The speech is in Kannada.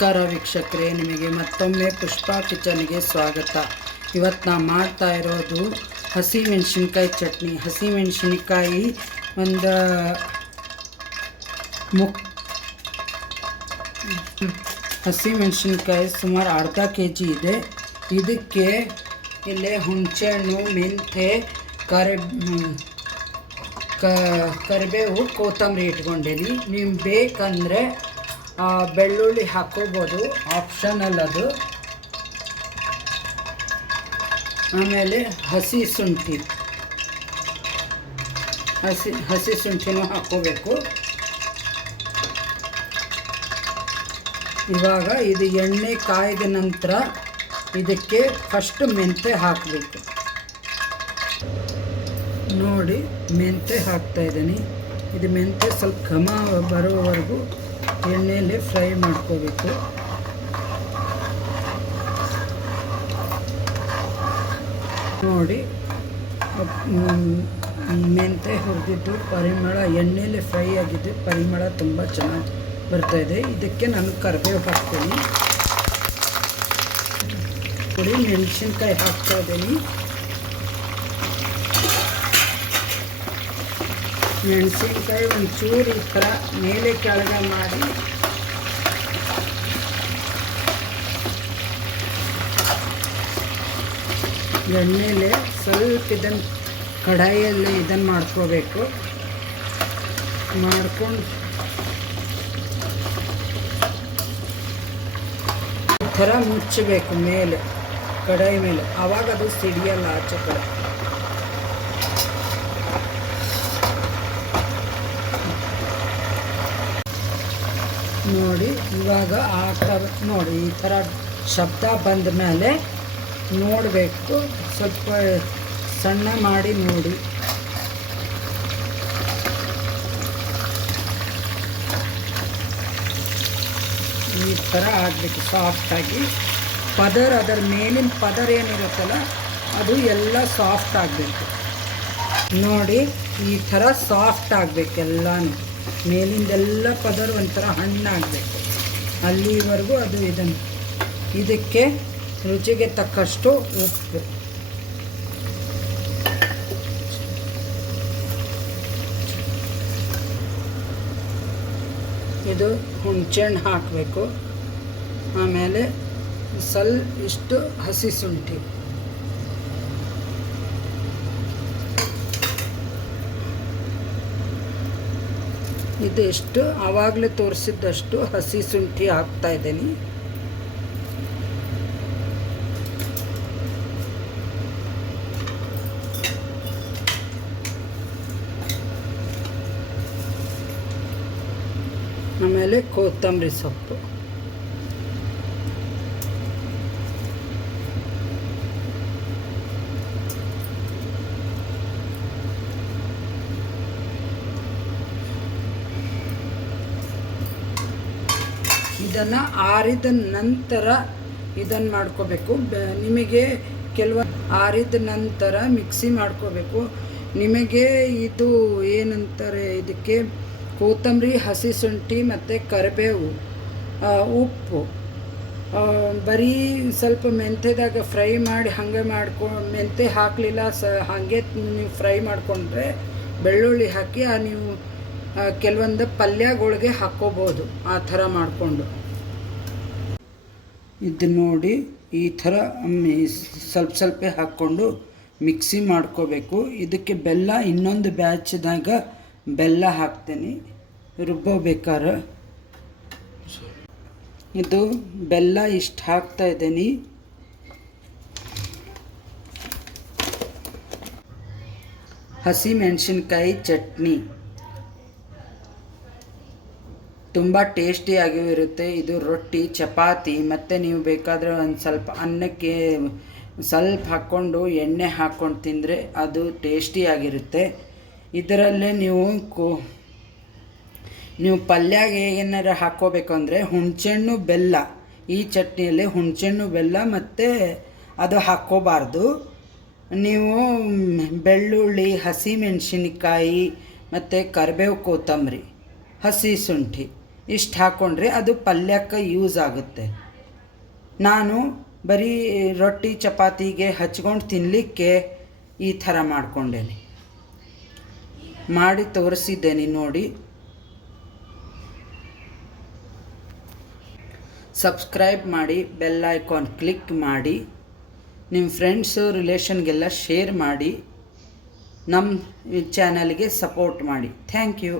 ನಮಸ್ಕಾರ ವೀಕ್ಷಕರೇ, ನಿಮಗೆ ಮತ್ತೊಮ್ಮೆ ಪುಷ್ಪಾ ಕಿಚನ್ಗೆ ಸ್ವಾಗತ. ಇವತ್ತು ನಾನು ಮಾಡ್ತಾ ಇರೋದು ಹಸಿಮೆಣಸಿನ್ಕಾಯಿ ಚಟ್ನಿ. ಹಸಿಮೆಣಸಿನ್ಕಾಯಿ ಒಂದು ಹಸಿಮೆಣಸಿನ್ಕಾಯಿ ಸುಮಾರು ಅರ್ಧ kg ಇದೆ. ಇದಕ್ಕೆ ಇಲ್ಲೇ ಹುಣಸೆಹಣ್ಣು, ಮೆಂತೆ, ಕರಿಬೇವು, ಕೊತ್ತಂಬರಿ ಇಟ್ಕೊಂಡೀನಿ. ನೀವು ಬೇಕಂದರೆ ಬೆಳ್ಳುಳ್ಳಿ ಹಾಕೋಬೋದು, ಆಪ್ಷನಲ್ ಅದು. ಆಮೇಲೆ ಹಸಿ ಶುಂಠಿನೂ ಹಾಕೋಬೇಕು. ಇವಾಗ ಇದು ಎಣ್ಣೆ ಕಾಯ್ದ ನಂತರ ಇದಕ್ಕೆ ಫಸ್ಟ್ ಮೆಂತೆ ಹಾಕಬೇಕು. ನೋಡಿ, ಮೆಂತೆ ಹಾಕ್ತಾಯಿದ್ದೀನಿ. ಇದು ಮೆಂತೆ ಸ್ವಲ್ಪ ಘಮ ಬರೋವರೆಗೂ ಎಣ್ಣೆಯಲ್ಲಿ ಫ್ರೈ ಮಾಡ್ಕೋಬೇಕು. ನೋಡಿ, ಮೆಂತೆ ಹುರಿದಿದ್ದು ಪರಿಮಳ, ಎಣ್ಣೆಯಲ್ಲಿ ಫ್ರೈ ಆಗಿದ್ದು ಪರಿಮಳ ತುಂಬ ಚೆನ್ನಾಗಿ ಬರ್ತಾಯಿದೆ. ಇದಕ್ಕೆ ನಾನು ಕರಿಬೇವು ಹಾಕ್ತೀನಿ. ನೋಡಿ, ಮೆಣಸಿನ್ಕಾಯಿ ಹಾಕ್ತಾಯಿದ್ದೀನಿ. ಮೆಣಸಿನ್ಕಾಯಿ ಒಂಚೂರು ಈ ಥರ ಮೇಲೆ ಕೆಳಗೆ ಮಾಡಿ ಎಣ್ಣೆಲೆ ಸ್ವಲ್ಪ ಇದನ್ನು ಕಡಾಯಿಯಲ್ಲಿ ಇದನ್ನು ಮಾಡ್ಕೋಬೇಕು. ಮಾಡ್ಕೊಂಡು ಈ ಥರ ಮುಚ್ಚಬೇಕು ಮೇಲೆ, ಕಡಾಯಿ ಮೇಲೆ. ಆವಾಗ ಅದು ಸಿಡಿಯಲ್ಲ ಆಚೆ ಕಡೆ. ನೋಡಿ, ಇವಾಗ ನೋಡಿ ಈ ಥರ ಶಬ್ದ ಬಂದ ಮೇಲೆ ನೋಡಬೇಕು. ಸ್ವಲ್ಪ ಸಣ್ಣ ಮಾಡಿ ನೋಡಿ. ಈ ಥರ ಆಗಬೇಕು ಸಾಫ್ಟಾಗಿ. ಅದರ ಮೇಲಿನ ಪದರ ಏನಿರುತ್ತಲ್ಲ ಅದು ಎಲ್ಲ ಸಾಫ್ಟ್ ಆಗಬೇಕು. ನೋಡಿ, ಈ ಥರ ಸಾಫ್ಟ್ ಆಗಬೇಕು. ಎಲ್ಲನೂ ಮೇಲಿಂದೆಲ್ಲ ಪದರ ಒಂಥರ ಹಣ್ಣಾಗಬೇಕು. ಅಲ್ಲಿವರೆಗೂ ಅದು ಇದಕ್ಕೆ ರುಚಿಗೆ ತಕ್ಕಷ್ಟು ಉಪ್ಪು, ಇದು ಹುಣಸೆಹಣ್ಣು ಹಾಕಬೇಕು. ಆಮೇಲೆ ಇಷ್ಟು ಹಸಿ ಶುಂಠಿ, ಇದೆಷ್ಟು ಆವಾಗಲೇ ತೋರಿಸಿದ್ದಷ್ಟು ಹಸಿ ಶುಂಠಿ ಹಾಕ್ತಾಯಿದ್ದೀನಿ. ಆಮೇಲೆ ಕೊತ್ತಂಬರಿ ಸೊಪ್ಪು, ಇದನ್ನು ಆರಿದ ನಂತರ ಇದನ್ನು ಮಾಡ್ಕೋಬೇಕು. ನಿಮಗೆ ಆರಿದ ನಂತರ ಮಿಕ್ಸಿ ಮಾಡ್ಕೋಬೇಕು. ನಿಮಗೆ ಇದು ಏನಂತಾರೆ, ಇದಕ್ಕೆ ಕೊತ್ತಂಬರಿ, ಹಸಿ ಶುಂಠಿ ಮತ್ತು ಕರಿಬೇವು, ಉಪ್ಪು, ಬರೀ ಸ್ವಲ್ಪ ಮೆಂತೆದಾಗ ಫ್ರೈ ಮಾಡಿ ಹಾಗೆ ಮೆಂತೆ ಹಾಕಲಿಲ್ಲ ಹಾಗೆ ನೀವು ಫ್ರೈ ಮಾಡಿಕೊಂಡ್ರೆ ಬೆಳ್ಳುಳ್ಳಿ ಹಾಕಿ ನೀವು ಕೆಲವೊಂದು ಪಲ್ಯಗಳಿಗೆ ಹಾಕ್ಕೋಬೋದು. ಆ ಥರ ಮಾಡಿಕೊಂಡು ಇದು ನೋಡಿ, ಈ ಥರ ಸ್ವಲ್ಪ ಹಾಕ್ಕೊಂಡು ಮಿಕ್ಸಿ ಮಾಡ್ಕೋಬೇಕು. ಇದಕ್ಕೆ ಬೆಲ್ಲ ಇನ್ನೊಂದು ಬ್ಯಾಚ್ದಾಗ ಬೆಲ್ಲ ಹಾಕ್ತೀನಿ ರುಬ್ಬೋಬೇಕಾದ್ರೆ. ಇದು ಬೆಲ್ಲ ಇಷ್ಟು ಹಾಕ್ತಾಯಿದ್ದೀನಿ. ಹಸಿ ಮೆಣಸಿನ್ಕಾಯಿ ಚಟ್ನಿ ತುಂಬ ಟೇಸ್ಟಿಯಾಗಿಯೂ ಇರುತ್ತೆ. ಇದು ರೊಟ್ಟಿ, ಚಪಾತಿ ಮತ್ತು ನೀವು ಬೇಕಾದರೆ ಒಂದು ಸ್ವಲ್ಪ ಅನ್ನಕ್ಕೆ ಸ್ವಲ್ಪ ಹಾಕ್ಕೊಂಡು ಎಣ್ಣೆ ಹಾಕ್ಕೊಂಡು ತಿಂದರೆ ಅದು ಟೇಸ್ಟಿಯಾಗಿರುತ್ತೆ. ಇದರಲ್ಲೇ ನೀವು ಪಲ್ಯಗೆ ಏನಾರು ಹಾಕ್ಕೋಬೇಕು ಅಂದರೆ ಹುಣಸೆಹಣ್ಣು, ಬೆಲ್ಲ, ಈ ಚಟ್ನಿಯಲ್ಲಿ ಹುಣಸೆಹಣ್ಣು, ಬೆಲ್ಲ ಮತ್ತು ಅದು ಹಾಕ್ಕೋಬಾರ್ದು. ನೀವು ಬೆಳ್ಳುಳ್ಳಿ, ಹಸಿ ಮೆಣಸಿನ್ಕಾಯಿ ಮತ್ತು ಕರಿಬೇವು, ಕೊತ್ತಂಬರಿ, ಹಸಿ ಶುಂಠಿ ಇಷ್ಟು ಹಾಕ್ಕೊಂಡ್ರೆ ಅದು ಪಲ್ಯಕ್ಕೆ ಯೂಸ್ ಆಗುತ್ತೆ. ನಾನು ಬರೀ ರೊಟ್ಟಿ ಚಪಾತಿಗೆ ಹಚ್ಕೊಂಡು ತಿನ್ನಲಿಕ್ಕೆ ಈ ಥರ ಮಾಡ್ಕೊಂಡೇನೆ, ಮಾಡಿ ತೋರಿಸಿದ್ದೇನೆ ನೋಡಿ. ಸಬ್ಸ್ಕ್ರೈಬ್ ಮಾಡಿ, ಬೆಲ್ ಐಕಾನ್ ಕ್ಲಿಕ್ ಮಾಡಿ, ನಿಮ್ಮ ಫ್ರೆಂಡ್ಸು ರಿಲೇಷನ್ಗೆಲ್ಲ ಶೇರ್ ಮಾಡಿ, ನಮ್ಮ ಚಾನಲ್ಗೆ ಸಪೋರ್ಟ್ ಮಾಡಿ. Thank you.